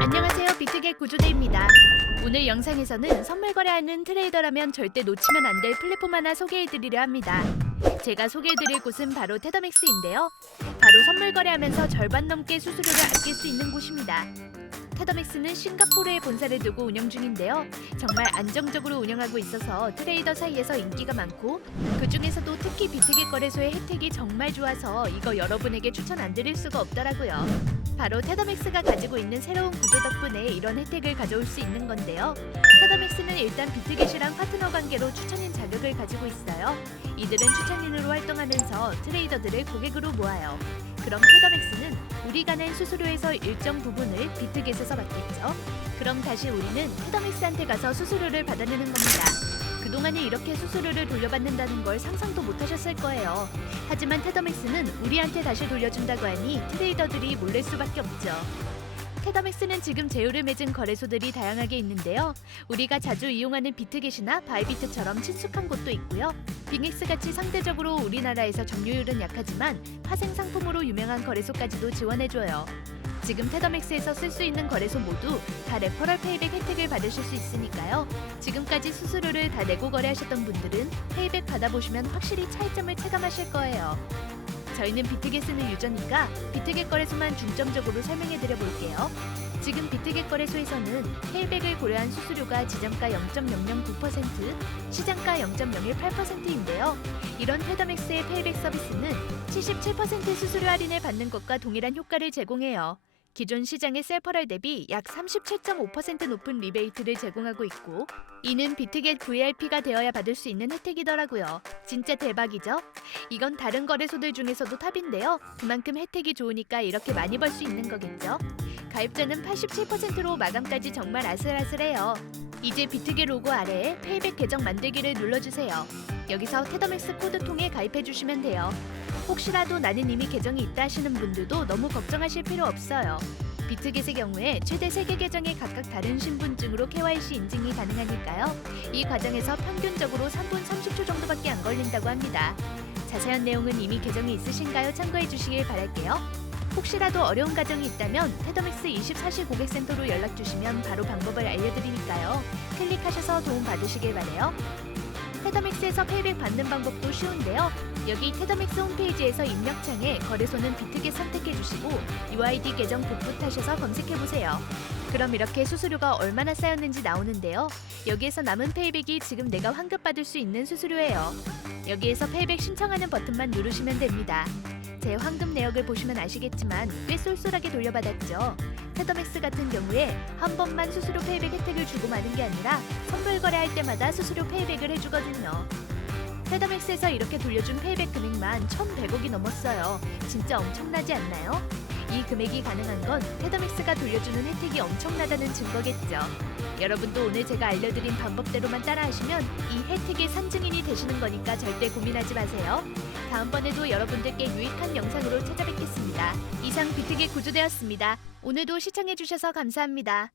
안녕하세요. 비트겟 구조대입니다. 오늘 영상에서는 선물 거래하는 트레이더라면 절대 놓치면 안 될 플랫폼 하나 소개해드리려 합니다. 제가 소개해드릴 곳은 바로 테더맥스인데요. 바로 선물 거래하면서 절반 넘게 수수료를 아낄 수 있는 곳입니다. 테더맥스는 싱가포르에 본사를 두고 운영 중인데요. 정말 안정적으로 운영하고 있어서 트레이더 사이에서 인기가 많고 그 중에서도 특히 비트겟 거래소의 혜택이 정말 좋아서 이거 여러분에게 추천 안 드릴 수가 없더라고요 바로 테더맥스가 가지고 있는 새로운 구조 덕분에 이런 혜택을 가져올 수 있는 건데요. 테더맥스는 일단 비트겟이랑 파트너 관계로 추천인 자격을 가지고 있어요. 이들은 추천인으로 활동하면서 트레이더들을 고객으로 모아요. 그럼 테더맥스는 우리가 낸 수수료에서 일정 부분을 비트겟에서 받겠죠. 그럼 다시 우리는 테더맥스한테 가서 수수료를 받아내는 겁니다. 그동안에 이렇게 수수료를 돌려받는다는 걸 상상도 못하셨을 거예요. 하지만 테더맥스는 우리한테 다시 돌려준다고 하니 트레이더들이 몰릴 수밖에 없죠. 테더맥스는 지금 제휴를 맺은 거래소들이 다양하게 있는데요. 우리가 자주 이용하는 비트겟이나 바이비트처럼 친숙한 곳도 있고요. 빅엑스 같이 상대적으로 우리나라에서 점유율은 약하지만 파생 상품으로 유명한 거래소까지도 지원해줘요. 지금 테더맥스에서 쓸 수 있는 거래소 모두 다 레퍼럴 페이백 혜택을 받으실 수 있으니까요. 지금까지 수수료를 다 내고 거래하셨던 분들은 페이백 받아보시면 확실히 차이점을 체감하실 거예요. 저희는 비트겟 쓰는 유저니까 비트겟 거래소만 중점적으로 설명해 드려 볼게요. 지금 비트겟 거래소에서는 페이백을 고려한 수수료가 지정가 0.009%, 시장가 0.018%인데요. 이런 테더맥스의 페이백 서비스는 77% 수수료 할인을 받는 것과 동일한 효과를 제공해요. 기존 시장의 셀퍼럴 대비 약 37.5% 높은 리베이트를 제공하고 있고 이는 비트겟 VIP가 되어야 받을 수 있는 혜택이더라고요. 진짜 대박이죠? 이건 다른 거래소들 중에서도 탑인데요. 그만큼 혜택이 좋으니까 이렇게 많이 벌 수 있는 거겠죠? 가입자는 87%로 마감까지 정말 아슬아슬해요. 이제 비트겟 로고 아래에 페이백 계정 만들기를 눌러주세요. 여기서 테더맥스 코드 통해 가입해 주시면 돼요. 혹시라도 나는 이미 계정이 있다 하시는 분들도 너무 걱정하실 필요 없어요. 비트겟의 경우에 최대 3개 계정에 각각 다른 신분증으로 KYC 인증이 가능하니까요. 이 과정에서 평균적으로 3분 30초 정도밖에 안 걸린다고 합니다. 자세한 내용은 이미 계정이 있으신가요? 참고해 주시길 바랄게요. 혹시라도 어려운 과정이 있다면 테더맥스 24시 고객센터로 연락 주시면 바로 방법을 알려드리니까요. 클릭하셔서 도움 받으시길 바래요. 테더맥스에서 페이백 받는 방법도 쉬운데요. 여기 테더맥스 홈페이지에서 입력창에 거래소는 비트겟 선택해 주시고 UID 계정 복붙하셔서 검색해 보세요. 그럼 이렇게 수수료가 얼마나 쌓였는지 나오는데요. 여기에서 남은 페이백이 지금 내가 환급받을 수 있는 수수료예요. 여기에서 페이백 신청하는 버튼만 누르시면 됩니다. 제 환급 내역을 보시면 아시겠지만 꽤 쏠쏠하게 돌려받았죠. 테더맥스 같은 경우에 한 번만 수수료 페이백 혜택을 주고 마는 게 아니라 선불 거래할 때마다 수수료 페이백을 해주거든요. 테더맥스에서 이렇게 돌려준 페이백 금액만 1,100억이 넘었어요. 진짜 엄청나지 않나요? 이 금액이 가능한 건 테더맥스가 돌려주는 혜택이 엄청나다는 증거겠죠. 여러분도 오늘 제가 알려드린 방법대로만 따라하시면 이 혜택의 산증인이 되시는 거니까 절대 고민하지 마세요. 다음번에도 여러분들께 유익한 영상으로 찾아뵙겠습니다. 이상 비트겟 구조되었습니다. 오늘도 시청해주셔서 감사합니다.